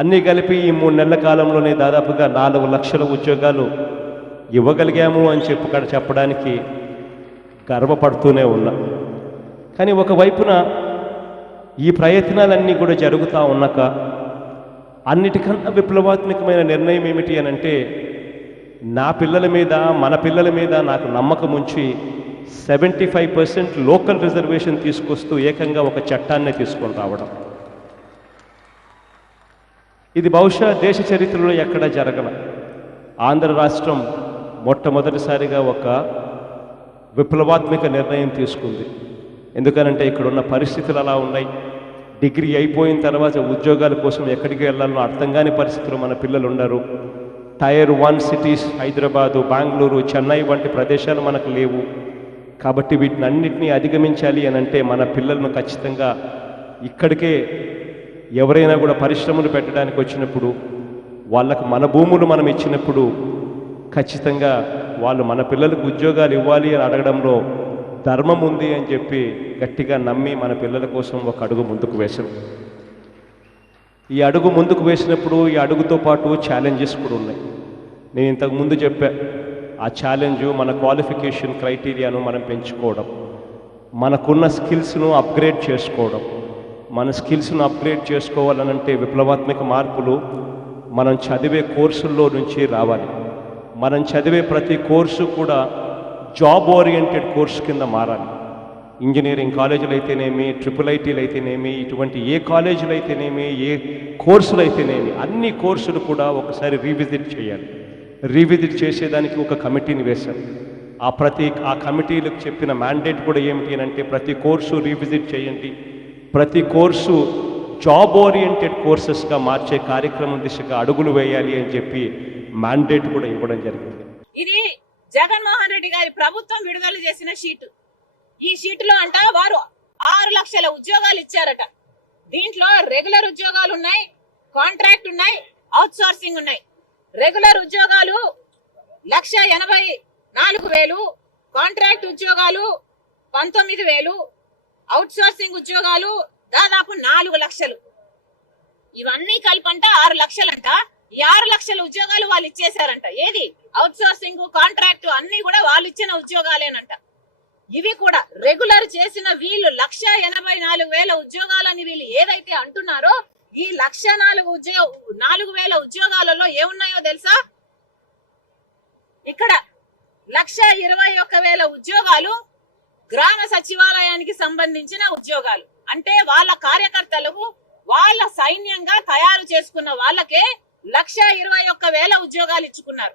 అన్నీ కలిపి ఈ 3 నెలల కాలంలోనే దాదాపుగా 4 లక్షల ఉద్యోగాలు ఇవ్వగలిగాము అని చెప్పడానికి గర్వపడుతూనే ఉన్నా. కానీ ఒకవైపున ఈ ప్రయత్నాలన్నీ కూడా జరుగుతూ ఉన్నాక అన్నిటికన్నా విప్లవాత్మకమైన నిర్ణయం ఏమిటి అని అంటే, నా పిల్లల మీద మన పిల్లల మీద నాకు నమ్మకం ఉంచి 75% లోకల్ రిజర్వేషన్ తీసుకొస్తూ ఏకంగా ఒక చట్టాన్ని తీసుకొని రావడం. ఇది బహుశా దేశ చరిత్రలో ఎక్కడా జరగల. ఆంధ్ర రాష్ట్రం మొట్టమొదటిసారిగా ఒక విప్లవాత్మక నిర్ణయం తీసుకుంది. ఎందుకనంటే ఇక్కడున్న పరిస్థితులు అలా ఉన్నాయి. డిగ్రీ అయిపోయిన తర్వాత ఉద్యోగాల కోసం ఎక్కడికి వెళ్ళాలో అర్థం కాని పరిస్థితులు మన పిల్లలు ఉన్నారు. టైర్ 1 సిటీస్ హైదరాబాదు, బెంగళూరు, చెన్నై వంటి ప్రదేశాలు మనకు లేవు. కాబట్టి వీటిని అన్నింటినీ అధిగమించాలి అని అంటే మన పిల్లలను ఖచ్చితంగా ఇక్కడికే ఎవరైనా కూడా పరిశ్రమలు పెట్టడానికి వచ్చినప్పుడు వాళ్ళకు మన భూములు మనం ఇచ్చినప్పుడు ఖచ్చితంగా వాళ్ళు మన పిల్లలకు ఉద్యోగాలు ఇవ్వాలి అని అడగడంలో ధర్మం ఉంది అని చెప్పి గట్టిగా నమ్మి మన పిల్లల కోసం ఒక అడుగు ముందుకు వేశాం. ఈ అడుగు ముందుకు వేసినప్పుడు ఈ అడుగుతో పాటు ఛాలెంజెస్ కూడా ఉన్నాయి. నేను ఇంతకుముందు చెప్పా, ఆ ఛాలెంజు మన క్వాలిఫికేషన్ క్రైటీరియాను మనం పెంచుకోవడం, మనకున్న స్కిల్స్ను అప్గ్రేడ్ చేసుకోవడం. మన స్కిల్స్ను అప్గ్రేడ్ చేసుకోవాలనంటే విప్లవాత్మక మార్పులు మనం చదివే కోర్సుల్లో నుంచి రావాలి. మనం చదివే ప్రతి కోర్సు కూడా జాబ్ ఓరియంటెడ్ కోర్సు కింద మారాలి. ఇంజనీరింగ్ కాలేజీలు అయితేనేమి, IIITలు అయితేనేమి, ఇటువంటి ఏ కాలేజీలు అయితేనేమి, ఏ కోర్సులు అయితేనేమి, అన్ని కోర్సులు కూడా ఒకసారి రీవిజిట్ చేయాలి. రీవిజిట్ చేసేదానికి ఒక కమిటీని వేశారు. ఆ కమిటీలకు చెప్పిన మ్యాండేట్ కూడా ఏమిటి అంటే, ప్రతి కోర్సు రీవిజిట్ చేయండి, ప్రతి కోర్సు జాబ్ ఓరియంటెడ్ కోర్సెస్గా మార్చే కార్యక్రమం దిశగా అడుగులు వేయాలి అని చెప్పి మ్యాండేట్ కూడా ఇవ్వడం జరిగింది. ఇది జగన్మోహన్ రెడ్డి గారి ప్రభుత్వం విడుదల చేసిన షీటు. ఈ షీటులో అంట వారు 6 లక్షల ఉద్యోగాలు ఇచ్చారట. దీంట్లో రెగ్యులర్ ఉద్యోగాలు ఉన్నాయి, కాంట్రాక్ట్ ఉన్నాయి, అవుట్ సోర్సింగ్ ఉన్నాయి. రెగ్యులర్ ఉద్యోగాలు 1,84,000, కాంట్రాక్ట్ ఉద్యోగాలు 19,000, అవుట్ సోర్సింగ్ ఉద్యోగాలు దాదాపు 4 లక్షలు. ఇవన్నీ కలిపంట 6 లక్షలంట. ఈ 6 లక్షల ఉద్యోగాలు వాళ్ళు ఇచ్చేశారంట. ఏది అవుట్ సోర్సింగ్, కాంట్రాక్ట్ అన్ని కూడా వాళ్ళు ఇచ్చిన ఉద్యోగాలేనంట. ఇవి కూడా రెగ్యులర్ చేసిన వీళ్ళు 1,84,000 ఉద్యోగాలని వీళ్ళు ఏదైతే అంటున్నారో, ఈ 1,04,000 ఉద్యోగాలలో ఏమున్నాయో తెలుసా? ఇక్కడ 1,21,000 ఉద్యోగాలు గ్రామ సచివాలయానికి సంబంధించిన ఉద్యోగాలు. అంటే వాళ్ళ కార్యకర్తలకు వాళ్ళ సైన్యంగా తయారు చేసుకున్న వాళ్ళకే 1,21,000 ఉద్యోగాలు ఇచ్చుకున్నారు.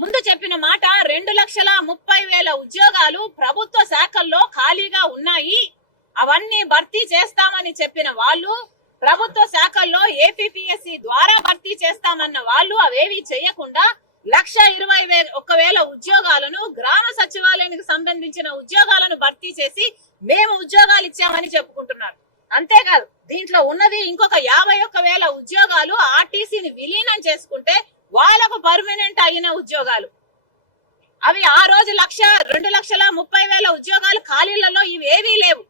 ముందు చెప్పిన మాట 2,30,000 ఉద్యోగాలు ప్రభుత్వ శాఖల్లో ఖాళీగా ఉన్నాయి, అవన్నీ భర్తీ చేస్తామని చెప్పిన వాళ్ళు, ప్రభుత్వ శాఖల్లో ఏపీపీఎస్సీ ద్వారా భర్తీ చేస్తామన్న వాళ్ళు అవేవి చేయకుండా 1,21,000 ఉద్యోగాలను గ్రామ సచివాలయానికి సంబంధించిన ఉద్యోగాలను భర్తీ చేసి మేము ఉద్యోగాలు ఇచ్చామని చెప్పుకుంటున్నారు. అంతేకాదు, దీంట్లో ఉన్నది ఇంకొక 51,000 ఉద్యోగాలు ఆర్టీసీని విలీనం చేసుకుంటే వాళ్ళకు పర్మనెంట్ అయిన ఉద్యోగాలు. అవి ఆ రోజు 2,30,000 ఉద్యోగాలు ఖాళీలలో ఇవేవీ లేవు.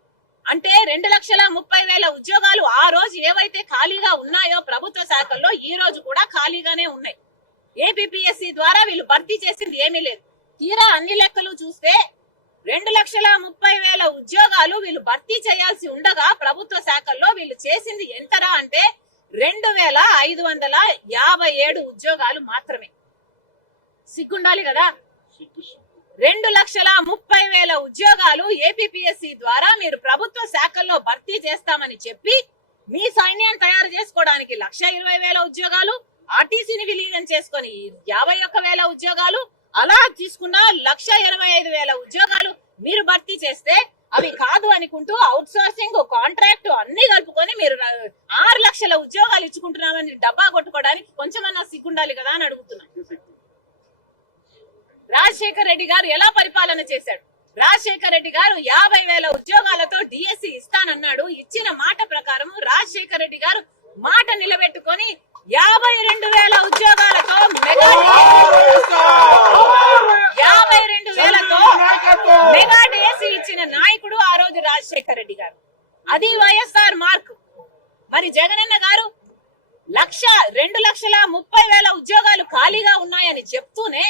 అంటే 2,30,000 ఉద్యోగాలు ఆ రోజు ఏవైతే ఖాళీగా ఉన్నాయో ప్రభుత్వ శాఖల్లో ఈ రోజు కూడా ఖాళీగానే ఉన్నాయి. ఏపీపీఎస్సీ ద్వారా వీళ్ళు భర్తీ చేసింది ఏమీ లేదు. తీరా అన్ని లెక్కలు చూస్తే 2,30,000 ఉద్యోగాలు వీళ్ళు భర్తీ చేయాల్సి ఉండగా ప్రభుత్వ శాఖల్లో వీళ్ళు చేసింది ఎంతరా అంటే 2,557 ఉద్యోగాలు మాత్రమే. సిగ్గుండాలి కదా. 2,30,000 ఉద్యోగాలు ఏపీపీఎస్సీ ద్వారా మీరు ప్రభుత్వ శాఖల్లో భర్తీ చేస్తామని చెప్పి మీ సైన్యాన్ని తయారు చేసుకోవడానికి 1,20,000 ఉద్యోగాలు, ఆర్టీసీని విలీనం చేసుకొని 51,000 ఉద్యోగాలు, అలా తీసుకున్న 1,85,000 ఉద్యోగాలు మీరు భర్తీ చేస్తే అవి కాదు అనుకుంటూ అవుట్ సోర్సింగ్, కాంట్రాక్ట్ అన్ని కలుపుకొని మీరు 6 లక్షల ఉద్యోగాలు ఇచ్చుకుంటున్నామని డబ్బా కొట్టుకోవడానికి కొంచెమన్నా సిగ్గుండాలి కదా అని అడుగుతున్నాం. రాజశేఖర్ రెడ్డి గారు ఎలా పరిపాలన చేశాడు? రాజశేఖర్ రెడ్డి గారు 50,000 ఉద్యోగాలతో డిఎస్సి ఇస్తానన్నాడు. ఇచ్చిన మాట ప్రకారం రాజశేఖర్ రెడ్డి గారు మాట నిలబెట్టుకొని 52,000 ఉద్యోగాలతో 52,000తో మెగా డిఎస్సి ఇచ్చిన నాయకుడు ఆ రోజు రాజశేఖర్ రెడ్డి గారు. అది వైఎస్ఆర్ మార్క్. మరి జగనన్న గారు 2,30,000 ఉద్యోగాలు ఖాళీగా ఉన్నాయని చెప్తూనే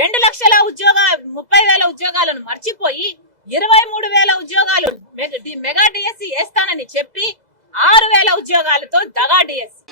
2,30,000 ఉద్యోగాలను మర్చిపోయి 23,000 ఉద్యోగాలు మెగా డిఎస్సి వేస్తానని చెప్పి 6,000 ఉద్యోగాలతో దగా డిఎస్సి.